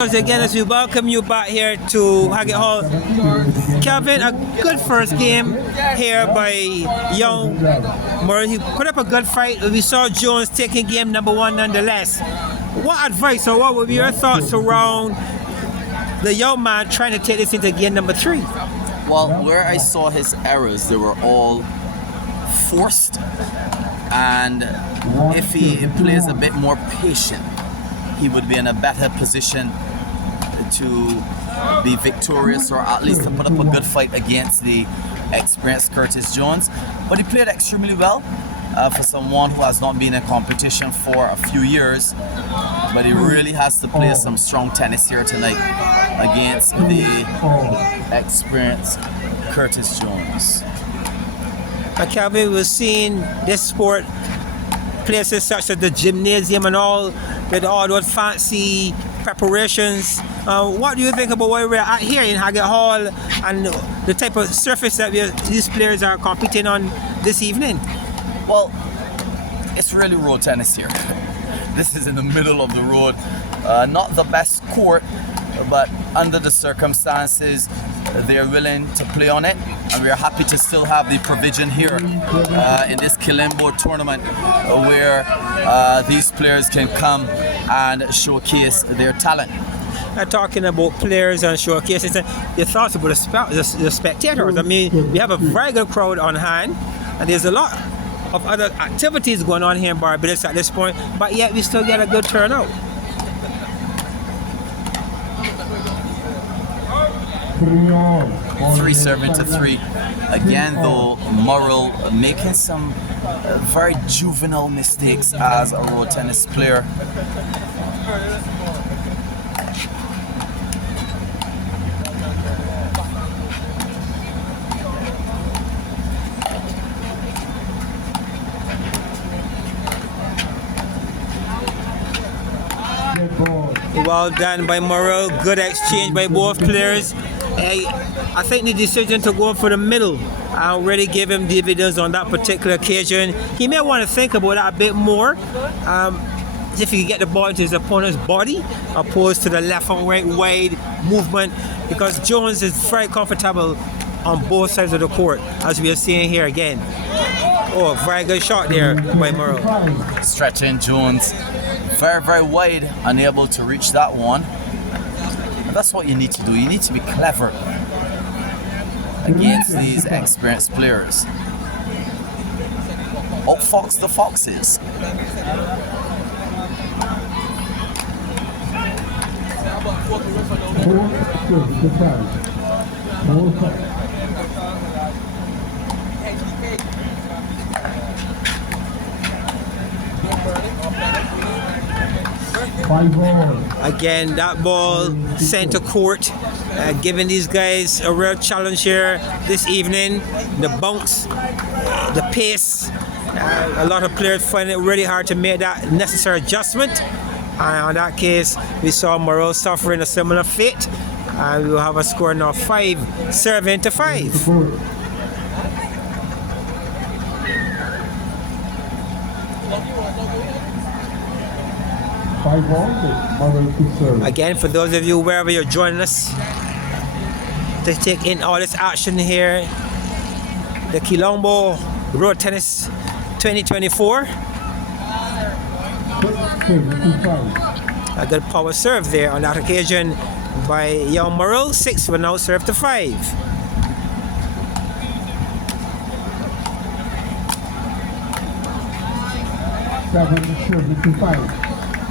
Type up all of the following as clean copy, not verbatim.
Once again, as we welcome you back here to Haggett Hall. Kelvin, a good first game here by young Murrell. He put up a good fight. We saw Jones taking game number one nonetheless. What advice or what would be your thoughts around the young man trying to take this into game number three? Well, where I saw his errors, they were all forced. And if he plays a bit more patient, he would be in a better position to be victorious, or at least to put up a good fight against the experienced Curtis Jones. But he played extremely well for someone who has not been in competition for a few years. But he really has to play some strong tennis here tonight against the experienced Curtis Jones. Kelvin, we're seeing this sport places such as the gymnasium and all, with all those fancy preparations. What do you think about where we're at here in Haggett Hall and the type of surface that these players are competing on this evening? Well, it's really road tennis here. This is in the middle of the road. Not the best court, but under the circumstances, they're willing to play on it, and we're happy to still have the provision here in this Kilombo tournament where these players can come and showcase their talent. Talking about players and showcases, your thoughts about the spectators. I mean, we have a very good crowd on hand, and there's a lot of other activities going on here in Barbados at this point, but yet we still get a good turnout. 3-3. Again, though, Murrell making some very juvenile mistakes as a road tennis player. Well done by Murrell. Good exchange by both players. I think the decision to go for the middle really gave him dividends on that particular occasion. He may want to think about that a bit more. If he could get the ball into his opponent's body, opposed to the left and right wide movement, because Jones is very comfortable on both sides of the court, as we are seeing here again. Oh, very good shot there by Murrell. Stretching Jones very, very wide, unable to reach that one. And that's what you need to do. You need to be clever against these experienced players. Outfox the foxes. Again, that ball center court, giving these guys a real challenge here this evening. The bounce, the pace, a lot of players find it really hard to make that necessary adjustment. And in that case, we saw Murrell suffering a similar fate. And we will have a score now 5-5. Again, for those of you wherever you're joining us to take in all this action here, the Kilombo Road Tennis 2024. A good power serve there on that occasion by young Murrell. 6 will now serve to 5.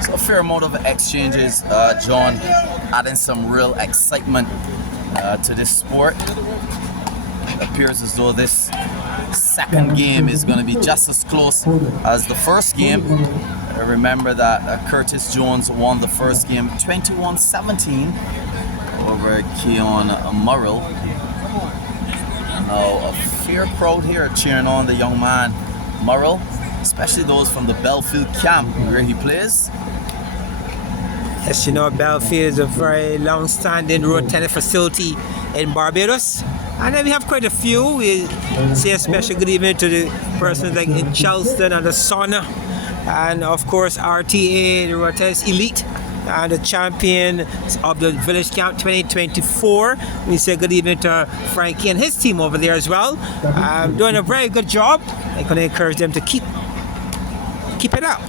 So a fair amount of exchanges, John, adding some real excitement to this sport. It appears as though this second game is going to be just as close as the first game. Remember that Curtis Jones won the first game 21-17 over Keon Murrell. Now a fair crowd here cheering on the young man Murrell, especially those from the Belfield camp where he plays. Yes, you know, Belfield is a very long-standing road tennis facility in Barbados. And then we have quite a few. We say a special good evening to the persons like in Charleston and the Sauna. And of course, RTA, the Road Tennis Elite, and the champion of the Village Camp 2024. We say good evening to Frankie and his team over there as well. Doing a very good job. I'm going to encourage them to keep it up.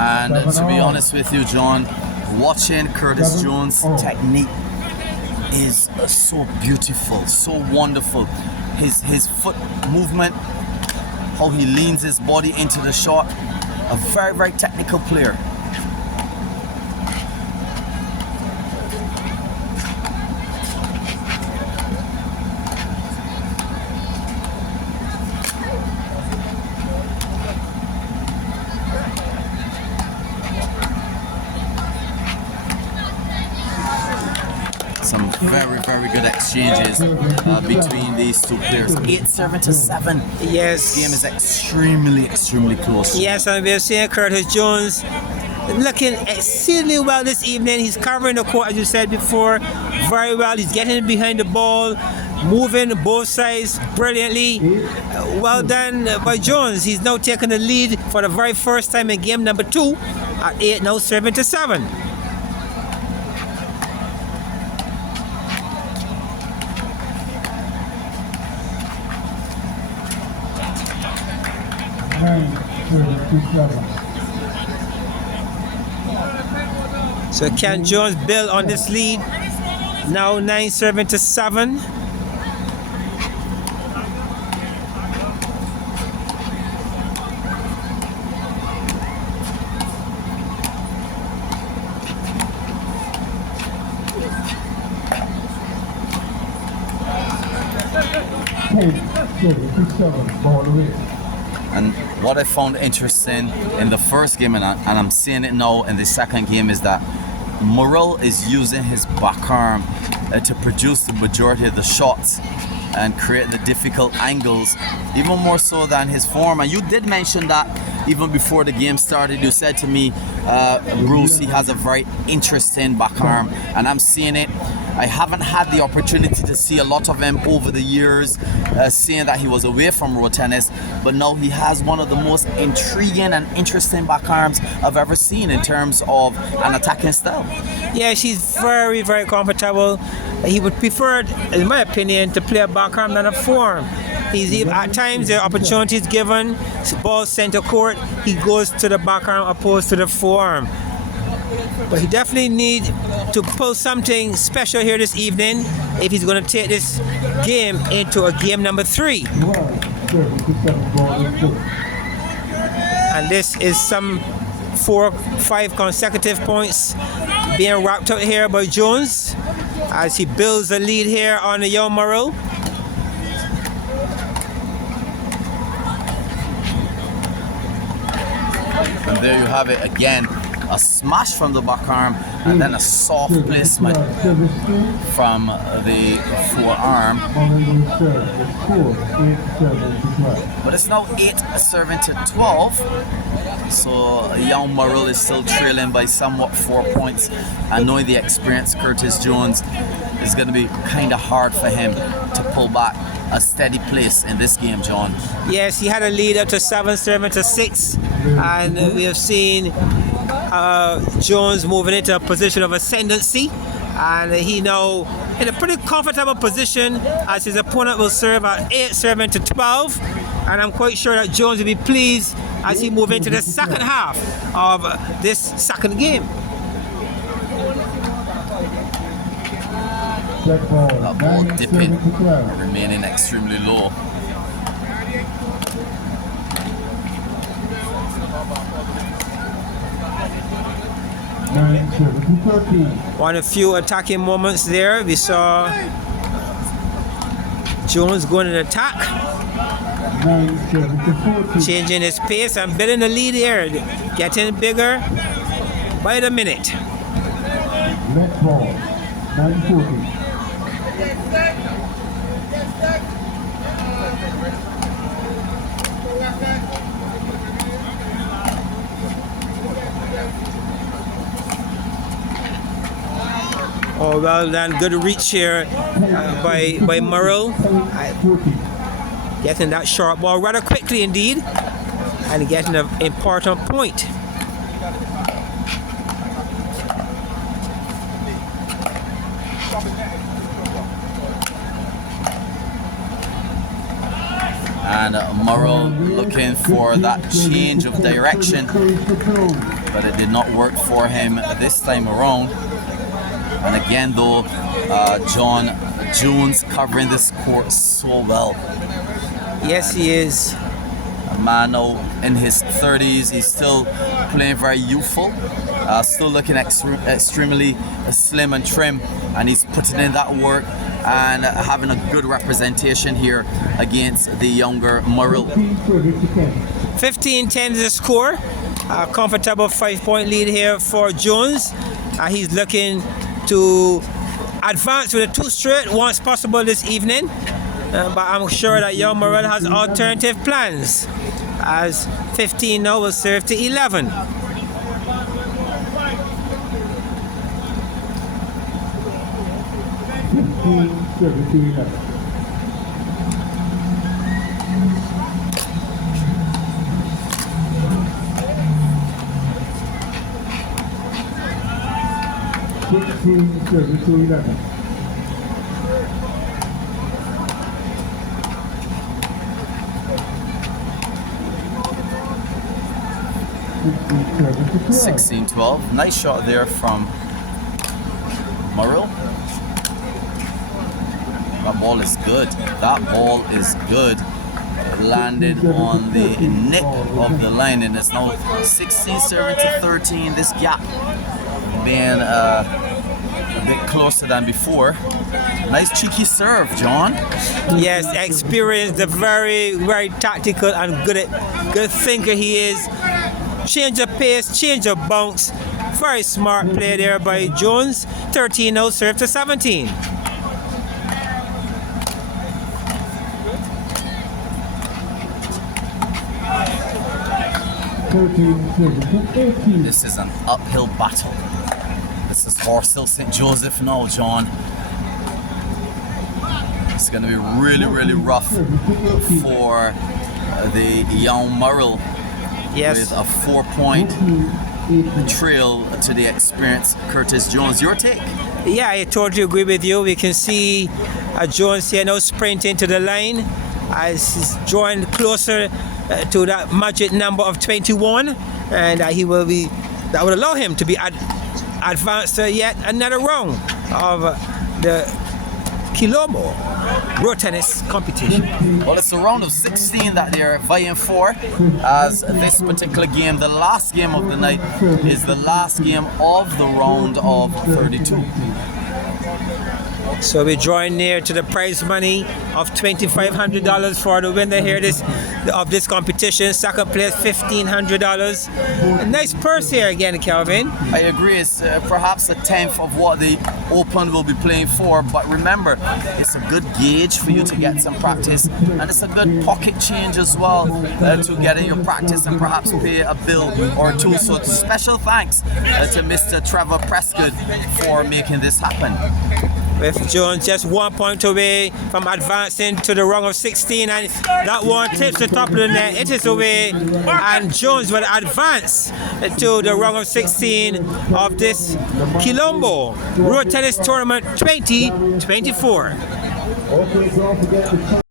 And to be honest with you, John, watching Curtis Jones' technique is so beautiful, so wonderful. His foot movement, how he leans his body into the shot, a very, very technical player. Some very, very good exchanges between these two players. 8-7. Yes. This game is extremely, extremely close. Yes, and we're seeing Curtis Jones looking exceedingly well this evening. He's covering the court, as you said before, very well. He's getting behind the ball, moving both sides brilliantly. Well done by Jones. He's now taking the lead for the very first time in game number 2 at 8, now 7-7. So can Jones build on this lead? Now 9-7. And what I found interesting in the first game, and I'm seeing it now in the second game, is that Murrell is using his back arm to produce the majority of the shots and create the difficult angles, even more so than his form. And you did mention that even before the game started. You said to me, Bruce, he has a very interesting back arm, and I'm seeing it. I haven't had the opportunity to see a lot of him over the years, seeing that he was away from road tennis, but now he has one of the most intriguing and interesting back arms I've ever seen in terms of an attacking style. Yeah, she's very, very comfortable. He would prefer, in my opinion, to play a back arm than a forehand. At times, the opportunity is given, ball center court, he goes to the back arm opposed to the forearm. But he definitely needs to pull something special here this evening if he's going to take this game into a game number 3. And this is some 4-5 consecutive points being wrapped up here by Jones as he builds a lead here on the young Murrell. And there you have it again. A smash from the back arm and then a soft placement from the forearm. But it's now 8-12. So young Murrell is still trailing by somewhat 4 points. And knowing the experience Curtis Jones, is going to be kind of hard for him to pull back a steady place in this game, John. Yes, he had a lead up to 7-6, and we have seen Jones moving into a position of ascendancy, and he now in a pretty comfortable position as his opponent will serve at 8-12, and I'm quite sure that Jones will be pleased as he moves into the second half of this second game. That ball dipping, remaining extremely low. One of few attacking moments there. We saw Jones going in attack, changing his pace and building the lead here, getting bigger by the minute. Net ball, 9-14. Oh, well done. Good reach here by Murrell. Getting that short ball rather quickly indeed. And getting an important point. And Murrell looking for that change of direction, but it did not work for him this time around. And again though, John Jones covering this court so well. Yes, he is. A man now in his 30s, he's still playing very youthful, still looking extremely slim and trim, and he's putting in that work and having a good representation here against the younger Murrell. 15-10 is the score. A comfortable 5-point lead here for Jones. He's looking to advance with a 2 straight once possible this evening. But I'm sure that young Murrell has alternative plans, as 15 now will serve to 11. Service 16-12. Nice shot there from Murrell. That ball is good. That ball is good. It landed on the neck of the line, and it's now 16-13. This gap being a bit closer than before. Nice cheeky serve, John. Yes, experienced, a very, very tactical and good thinker he is. Change of pace, change of bounce. Very smart play there by Jones. 13 now serve to 17. This is an uphill battle. This is Horshill St. Joseph now, John. It's going to be really, really rough for the young Murrell. Yes. With a 4-point trail to the experienced Curtis Jones. Your take? Yeah, I totally agree with you. We can see Jones here now sprinting to the line as he's drawing closer to that magic number of 21, and that would allow him to be advanced to yet another round of the Kilombo road tennis competition. Well, it's a round of 16 that they're vying for, as this particular game, the last game of the night, is the last game of the round of 32. So we're drawing near to the prize money of $2,500 for the winner here of this competition. Second place, $1,500. A nice purse here again, Calvin. I agree, it's perhaps a tenth of what the Open will be playing for, but remember, it's a good gauge for you to get some practice, and it's a good pocket change as well to get in your practice and perhaps pay a bill or two. So special thanks to Mr. Trevor Prescott for making this happen. With Jones just 1 point away from advancing to the round of 16, and that one tips the top of the net. It is away, and Jones will advance to the round of 16 of this Kilombo Road Tennis Tournament 2024.